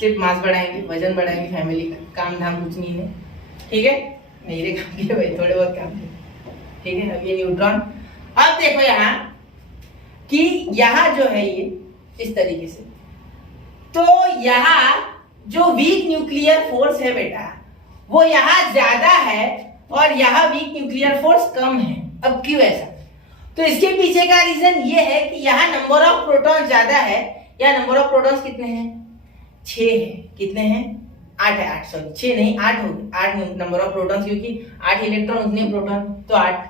सिर्फ मास बढ़ाएंगे, वजन बढ़ाएंगे, फैमिली का काम धाम कुछ नहीं है, ठीक है, मेरे काम के भाई थोड़े बहुत काम के, ठीक है। अब ये न्यूट्रॉन, अब देखो यहाँ कि यहाँ जो है ये इस तरीके से, तो यहाँ जो वीक न्यूक्लियर फोर्स है बेटा वो यहाँ ज्यादा है और यहाँ वीक न्यूक्लियर फोर्स कम है। अब क्यों ऐसा? तो इसके पीछे का रीजन ये है कि यहाँ नंबर ऑफ प्रोटॉन ज्यादा है, या नंबर ऑफ प्रोटॉन्स कितने हैं? 6 है। कितने हैं? 8 है, 8 सॉरी 6 नहीं 8 हो गए, 8 नंबर ऑफ प्रोटॉन्स, क्योंकि 8 इलेक्ट्रॉन उतने प्रोटॉन, तो 8,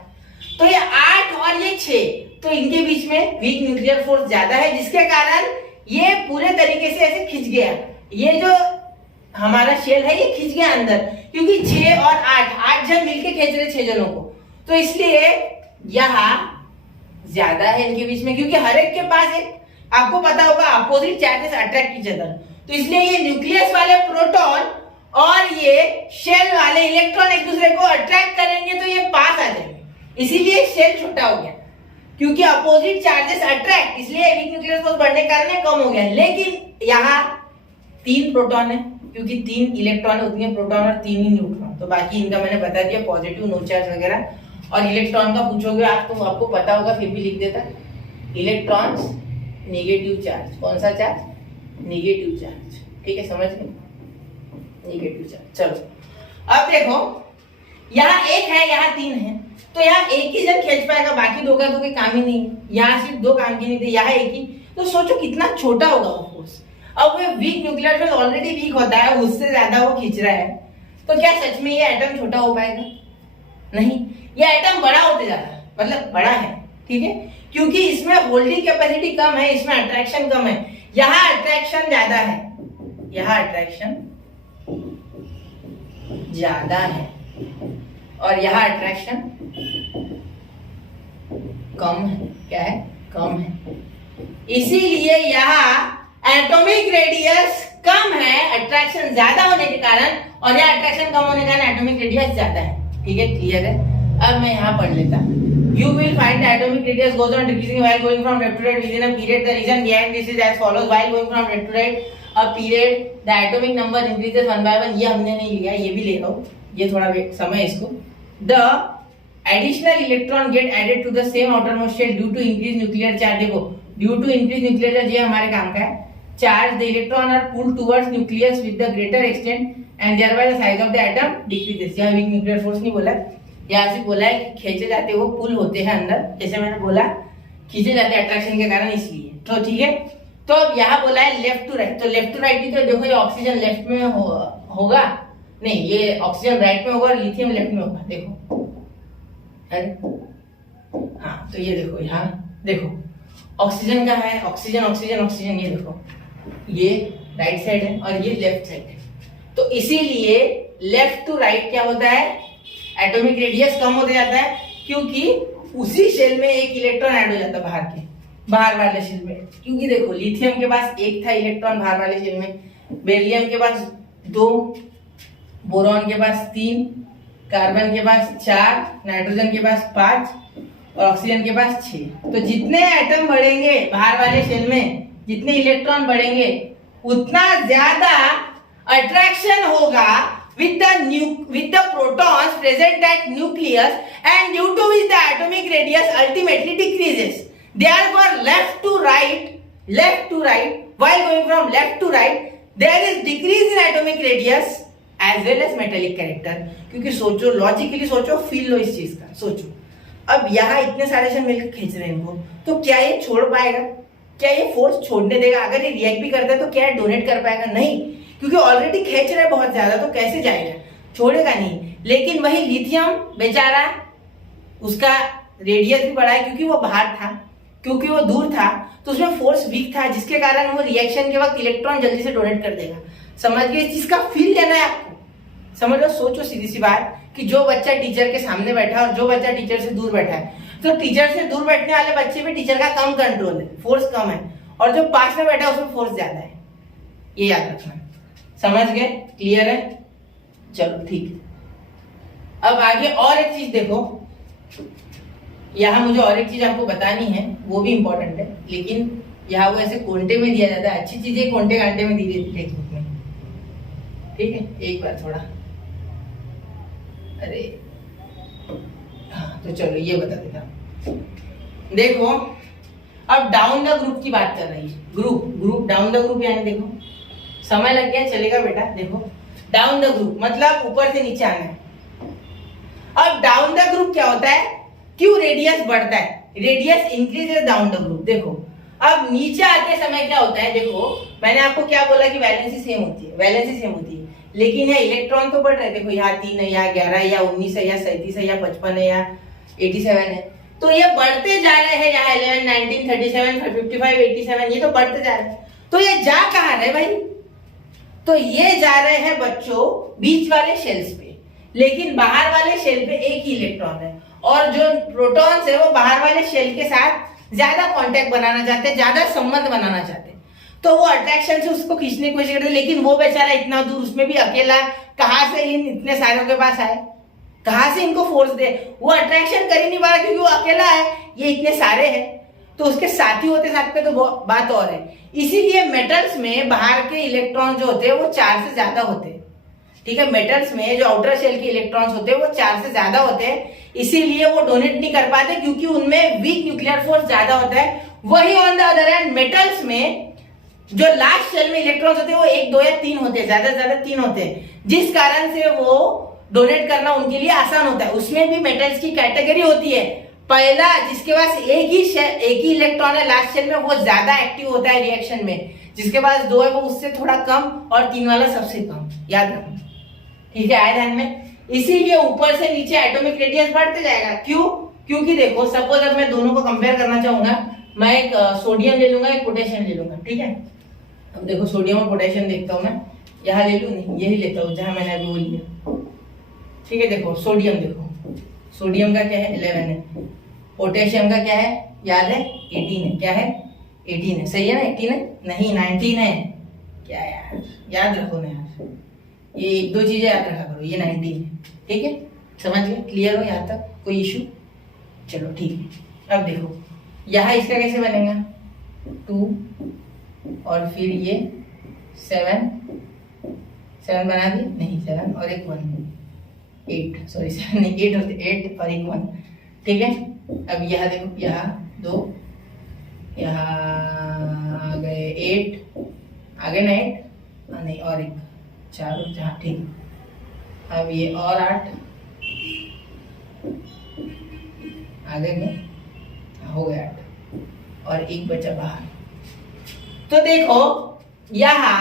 तो ये 8 और ये 6, तो इनके बीच में वीक न्यूक्लियर फोर्स ज्यादा है, जिसके कारण ये पूरे तरीके से ऐसे खिंच गया। ये जो हमारा शेल है ये खिंच गया अंदर, क्योंकि 6 और 8 जन मिलके खींच रहे 6 जनों को, तो इसलिए यहाँ ज्यादा है इनके बीच में, क्योंकि हर एक के पास एक, आपको पता होगा, opposite charges attract each other, तो इसलिए ये न्यूक्लियस वाले प्रोटॉन और ये शेल वाले इलेक्ट्रॉन एक दूसरे को अट्रैक्ट करेंगे तो ये पास आ जाएंगे, इसीलिए शेल छोटा हो गया, क्योंकि अपोजिट चार्जेस अट्रैक्ट, इसलिए वीक न्यूक्लियर फोर्स बढ़ने के कारण कम हो गया। लेकिन यहाँ 3 प्रोटॉन है, क्योंकि 3 इलेक्ट्रॉन है, उतने प्रोटॉन और 3 ही न्यूट्रॉन, तो बाकी इनका मैंने बता दिया, पॉजिटिव, नो चार्ज वगैरह। और इलेक्ट्रॉन का पूछोगे आप तो आपको पता होगा, फिर भी लिख देता, इलेक्ट्रॉन्स नेगेटिव चार्ज, कौन सा चार्ज? नेगेटिव चार्ज, ठीक है, समझ गए, नेगेटिव चार्ज। चलो अब देखो, यहाँ 1 है, यहाँ 3 है, तो यहाँ एक ही जन खींच पाएगा, बाकी 2 का तो कोई काम ही नहीं, यहाँ सिर्फ 2 काम के नहीं थे, यहाँ एक ही, तो सोचो कितना छोटा होगा वो फोर्स। अब वो weak nuclear force already weak होता है, उससे ज्यादा वो खींच रहा है, तो क्या सच में ये एटम छोटा हो पाएगा? नहीं, ये एटम बड़ा होते जा रहा है, मतलब बड़ा है, ठीक है, क्योंकि इसमें होल्डिंग कैपेसिटी कम है, इसमें अट्रैक्शन कम है, यहाँ अट्रैक्शन ज्यादा है, यहाँ अट्रैक्शन ज्यादा है, और यहाँ अट्रैक्शन कम है। क्या है? कम है, इसीलिए यहाँ एटॉमिक रेडियस कम है, अट्रैक्शन ज्यादा होने के कारण, और यहाँ अट्रैक्शन कम होने के कारण एटॉमिक रेडियस ज्यादा है, ठीक है, क्लियर है। अब मैं यहाँ पढ़ लेता, you will find the atomic radius goes on decreasing while going from left to right within a period. The reason behind this is as follows: while going from left to right a period, the atomic number increases 1 by 1. ये हमने नहीं लिया, ये भी ले लो, ये थोड़ा समय इसको। The additional electron get added to the same outermost shell due to increased nuclear charge. देखो, due to increased nuclear charge, ये हमारे काम का है। Charge, the electron are pulled towards nucleus with the greater extent and thereby the size of the atom decreases. यहाँ weak nuclear force नहीं बोला, यहाँ से बोला है कि खींचे जाते, वो पुल होते हैं अंदर, जैसे मैंने बोला खींचे जाते अट्रैक्शन के कारण, इसलिए, तो ठीक है। तो यहाँ बोला है लेफ्ट टू राइट, तो लेफ्ट टू राइट भी, तो देखो ये ऑक्सीजन लेफ्ट में होगा, नहीं ये ऑक्सीजन राइट में होगा और लिथियम लेफ्ट में होगा, देखो, हाँ, तो ये देखो, यहाँ देखो ऑक्सीजन का है, ऑक्सीजन ऑक्सीजन ऑक्सीजन, ये देखो ये राइट साइड है और ये लेफ्ट साइड है, तो इसीलिए लेफ्ट टू राइट क्या होता है, एटॉमिक रेडियस कम होते जाता है, क्योंकि उसी शेल में एक इलेक्ट्रॉन ऐड हो जाता है बाहर वाले शेल में, क्योंकि देखो लिथियम के पास 1 था इलेक्ट्रॉन बाहर वाले शेल में, बेरिलियम के पास 2, बोरॉन के पास 3, कार्बन के पास 4, नाइट्रोजन के पास 5 और ऑक्सीजन के पास 6। तो जितने एटम बढ़ेंगे बाहर वाले शेल में, जितने इलेक्ट्रॉन बढ़ेंगे, उतना ज्यादा अट्रैक्शन होगा with the protons present at nucleus, and due to which the atomic radius ultimately decreases. Therefore, left to right, while going from left to right, there is decrease in atomic radius as well as metallic character. क्योंकि सोचो, logically सोचो, feel low इस चीज का, सोचो। अब यहाँ इतने सारे से मिलकर खींच रहे हैं इनको, तो क्या ये छोड़ पाएगा? क्या ये फोर्स छोड़ने देगा? अगर ये रिएक्ट भी करता है तो क्या डोनेट कर पाएगा? नहीं, क्योंकि ऑलरेडी खींच रहे बहुत ज्यादा, तो कैसे जाएगा? छोड़ेगा नहीं। लेकिन वही लिथियम बेचारा, उसका रेडियस भी बढ़ा है क्योंकि वो बाहर था, क्योंकि वो दूर था, तो उसमें फोर्स वीक था, जिसके कारण वो रिएक्शन के वक्त इलेक्ट्रॉन जल्दी से डोनेट कर देगा। समझ गए? इस चीज का फील लेना है आपको। समझ लो, सोचो सीधी सी बात कि जो बच्चा टीचर के सामने बैठा है और जो बच्चा टीचर से दूर बैठा है, तो टीचर से दूर बैठने वाले बच्चे पे टीचर का कम कंट्रोल है, फोर्स कम है, और जो पास में बैठा है उसमें फोर्स ज्यादा है। ये याद रखना। समझ गए? क्लियर है? चलो ठीक। अब आगे और एक चीज देखो, यहाँ मुझे और एक चीज आपको बतानी है, वो भी इंपॉर्टेंट है, लेकिन यहाँ वो ऐसे कोंटे में दिया जाता है। अच्छी चीजें कोंटे कांटे में दी जाती है टेक्स्ट बुक में, ठीक है? एक बार थोड़ा, अरे हाँ, तो चलो ये बता देता हूं। देखो, अब डाउन द ग्रुप की बात कर रही है। ग्रुप डाउन द ग्रुप, यानी देखो समय लग गया, चलेगा बेटा। देखो, डाउन द ग्रुप मतलब ऊपर से नीचे आना है। अब डाउन द ग्रुप क्या होता है? क्यों रेडियस बढ़ता है? Radius increases down the group. देखो, अब नीचे आते समय क्या होता है? देखो, मैंने आपको क्या बोला कि वैलेंसी सेम होती है, वैलेंसी सेम होती है, लेकिन यहाँ इलेक्ट्रॉन तो बढ़ रहे हैं। देखो, यहाँ 3 है, यहाँ 11 है, या 19 है, या 37 है, या 55 है, या 87 है, तो ये बढ़ते जा रहे हैं। यहाँ 11, 19, 37, 55, 87, ये तो बढ़ते जा रहे हैं। तो ये जा कहाँ रहे भाई? तो ये जा रहे हैं बच्चों बीच वाले शेल्स पे, लेकिन बाहर वाले शेल पे एक ही इलेक्ट्रॉन है, और जो प्रोटॉन्स है वो बाहर वाले शेल के साथ ज्यादा कांटेक्ट बनाना चाहते हैं, ज्यादा संबंध बनाना चाहते हैं, तो वो अट्रैक्शन से उसको खींचने की कोशिश करते हैं। लेकिन वो बेचारा इतना दूर, उसमें भी अकेला, कहां से इन इतने सारों के पास आए? कहां से इनको फोर्स दे? वो अट्रैक्शन कर ही नहीं पा रहा क्योंकि वो अकेला है, ये इतने सारे हैं, तो उसके साथी होते साथ पे तो बात और है। इसीलिए मेटल्स में बाहर के इलेक्ट्रॉन जो होते हैं वो 4 से ज्यादा होते हैं, ठीक है? मेटल्स में जो आउटर शेल के इलेक्ट्रॉन्स होते हैं वो 4 से ज्यादा होते हैं, इसीलिए वो डोनेट नहीं कर पाते, क्योंकि उनमें वीक न्यूक्लियर फोर्स ज्यादा होता है। वही on the other hand metals में जो लास्ट शेल में इलेक्ट्रॉन्स होते हैं वो 1, 2 या 3 होते हैं, ज्यादा से ज्यादा 3 होते हैं, जिस कारण से वो डोनेट करना उनके लिए आसान होता है। उसमें भी मेटल्स की कैटेगरी होती है। पहला, जिसके पास एक ही इलेक्ट्रॉन है लास्ट शेल में, वो ज्यादा एक्टिव होता है रिएक्शन में। जिसके पास 2 है वो उससे थोड़ा कम, और 3 वाला सबसे कम। याद रखना, ठीक है? आए ध्यान में? इसीलिए ऊपर से नीचे एटॉमिक रेडियस बढ़ते जाएगा। क्यों? क्योंकि देखो, सपोज अब मैं दोनों को कंपेयर करना चाहूंगा, मैं एक सोडियम ले लूंगा, एक पोटेशियम ले लूंगा, ठीक है? अब देखो, सोडियम और पोटेशियम देखता हूँ मैं, यहाँ ले लू, नहीं यही लेता हूँ जहां मैंने अभी वो लिया, ठीक है? देखो, सोडियम, देखो सोडियम का क्या है? 11 है। पोटेशियम का क्या है? याद है? 18 है। क्या है? 18 है। सही है ना? 18 है? नहीं, 19 है। क्या यार, याद रखो ना यार, ये 1-2 चीजें याद रखा करो। ये 19 है, ठीक है? समझ गए? क्लियर हो यहाँ तक? कोई इशू? चलो ठीक है। अब देखो, यहाँ इसका कैसे बनेगा? 2 और फिर ये 7 बना दी, नहीं 7 और एक 1, 8, सॉरी 7 नहीं, 8 होते, 8 और एक 1, ठीक है? अब यहाँ देखो, यहाँ 2, यहाँ आ गए 8, आ गए ना 8, नहीं और एक 4 और 4, ठीक। अब ये और 8 आ गए, हो गया 8 और एक बचा बाहर। तो देखो, यहाँ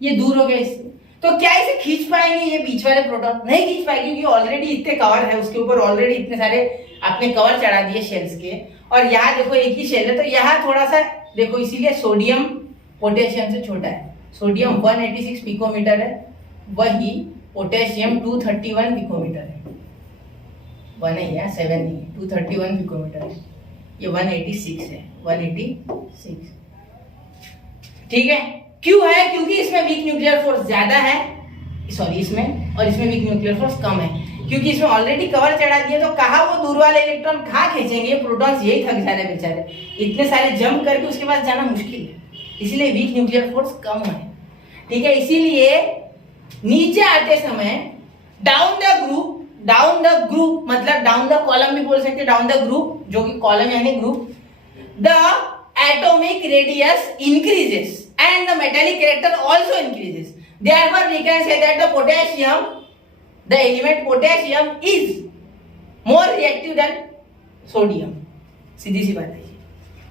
ये दूर हो गया इससे, तो क्या इसे खींच पाएंगे ये बीच वाले प्रोटॉन? नहीं खींच पाएंगे, क्योंकि ऑलरेडी इतने कवर है उसके ऊपर, ऑलरेडी इतने सारे आपने कवर चढ़ा दिए शेल्स के, और यहाँ देखो एक ही शेल है, तो यहाँ थोड़ा सा देखो, इसीलिए सोडियम पोटेशियम से छोटा है। सोडियम 186 पिकोमीटर है, वही पोटेशियम 231 पिकोमीटर है। 1 है या 7 नहीं है, 231 पिकोमीटर है। ये 186 है, 186, ठीक है? क्यों है? क्योंकि इसमें वीक न्यूक्लियर फोर्स ज्यादा है, सॉरी इसमें, और इसमें वीक न्यूक्लियर फोर्स कम है। क्योंकि इसमें ऑलरेडी कवर चढ़ा दिया, तो कहा वो दूर वाले इलेक्ट्रॉन कहाँ खींचेंगे, प्रोटॉन्स यही थक जा रहे बेचारे, इतने सारे जंप करके उसके पास जाना मुश्किल है, इसलिए वीक न्यूक्लियर फोर्स कम है। ठीक है, इसीलिए नीचे आते समय डाउन द ग्रुप मतलब डाउन द कॉलम भी बोल सकते, डाउन द ग्रुप जो कि कॉलम यानी group, the atomic radius increases and the metallic character also increases. Therefore, we can say that the element potassium is more reactive than sodium. सीधी सी बात है,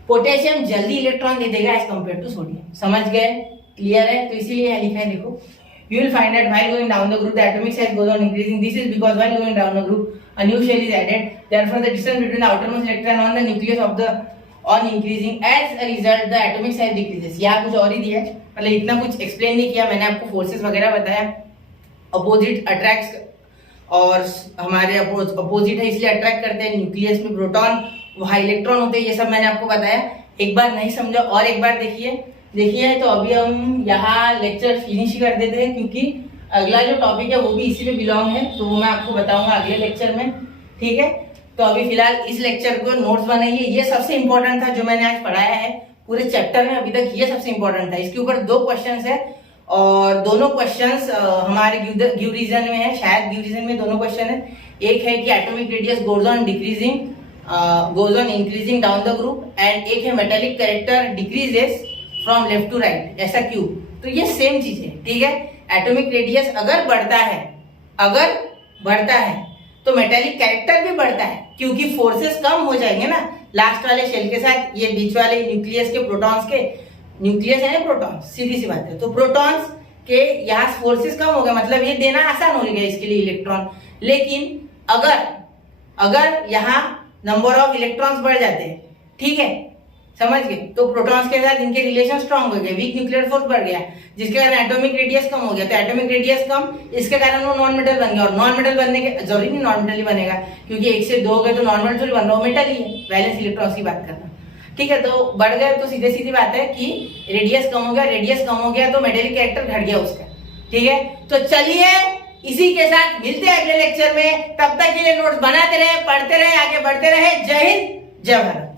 potassium जल्दी electron दे देगा एज कंपेयर टू सोडियम। समझ गए? Clear है? तो इसीलिए यह लिखा है, देखो, you will find that while going down the group the atomic size goes on increasing. This is because while going down the group a new shell is added. Therefore, the distance between the outermost electron on the nucleus of the on increasing as a result the atomic size decreases. यहाँ कुछ और ही दिया है, मतलब इतना कुछ explain नहीं किया मैंने, आपको फोर्सेस वगैरह बताया, अपोजिट अट्रैक्ट्स और हमारे अपोजिट है इसलिए अट्रैक्ट करते हैं, न्यूक्लियस में प्रोटॉन वहाँ इलेक्ट्रॉन होते हैं, ये सब मैंने आपको बताया। एक बार नहीं समझा और एक बार देखिए। तो अभी हम यहाँ लेक्चर फिनिश कर देते हैं, क्योंकि अगला जो टॉपिक है वो भी इसी में बिलोंग है, तो वो मैं आपको बताऊंगा अगले लेक्चर में। ठीक है, तो अभी फिलहाल इस लेक्चर को नोट्स बनाइए, ये सबसे इंपॉर्टेंट था जो मैंने आज पढ़ाया है पूरे चैप्टर में अभी तक, ये सबसे इंपॉर्टेंट था। इसके ऊपर 2 क्वेश्चंस है और दोनों क्वेश्चंस हमारे गिव रीजन में है, शायद गिव रीजन में दोनों क्वेश्चन है। एक है कि atomic radius goes on increasing down the group, and एक है metallic character decreases from left to right, ऐसा क्यों? तो ये सेम चीज है। ठीक है, एटॉमिक रेडियस अगर बढ़ता है तो मेटेलिक कैरेक्टर भी बढ़ता है, क्योंकि फोर्सेस कम हो जाएंगे ना लास्ट वाले शेल के साथ, ये बीच वाले न्यूक्लियस के प्रोटॉन्स के, न्यूक्लियस है ना प्रोटॉन्स, सीधी सी बात है, तो प्रोटॉन्स के यहाँ फोर्सेस कम हो गए, मतलब ये देना आसान हो गया इसके लिए इलेक्ट्रॉन। लेकिन अगर यहाँ नंबर ऑफ इलेक्ट्रॉन्स बढ़ जाते हैं, ठीक है, समझ गए, तो प्रोटॉन्स के साथ इनके रिलेशन स्ट्रांग हो गए, वीक न्यूक्लियर फोर्स बढ़ गया, जिसके कारण एटॉमिक रेडियस कम हो गया, तो एटॉमिक रेडियस कम, इसके कारण वो नॉन मेटल बन गया, और नॉन मेटल बनने के जरूरी नहीं नॉन मेटल ही बनेगा, क्योंकि 1 से 2 हो गए तो नॉन मेटल थोड़ी बन रहा, मेटल ही है, वैलेंस इलेक्ट्रॉन्स की बात करना। ठीक है, तो बढ़ गए तो सीधी बात है कि रेडियस कम हो गया तो मेटेलिक कैरेक्टर घट गया उसका। ठीक है, तो चलिए इसी के साथ मिलते हैं अगले लेक्चर में, तब तक के लिए नोट्स बनाते रहे, पढ़ते रहे, आगे बढ़ते रहे। जय हिंद, जय भारत।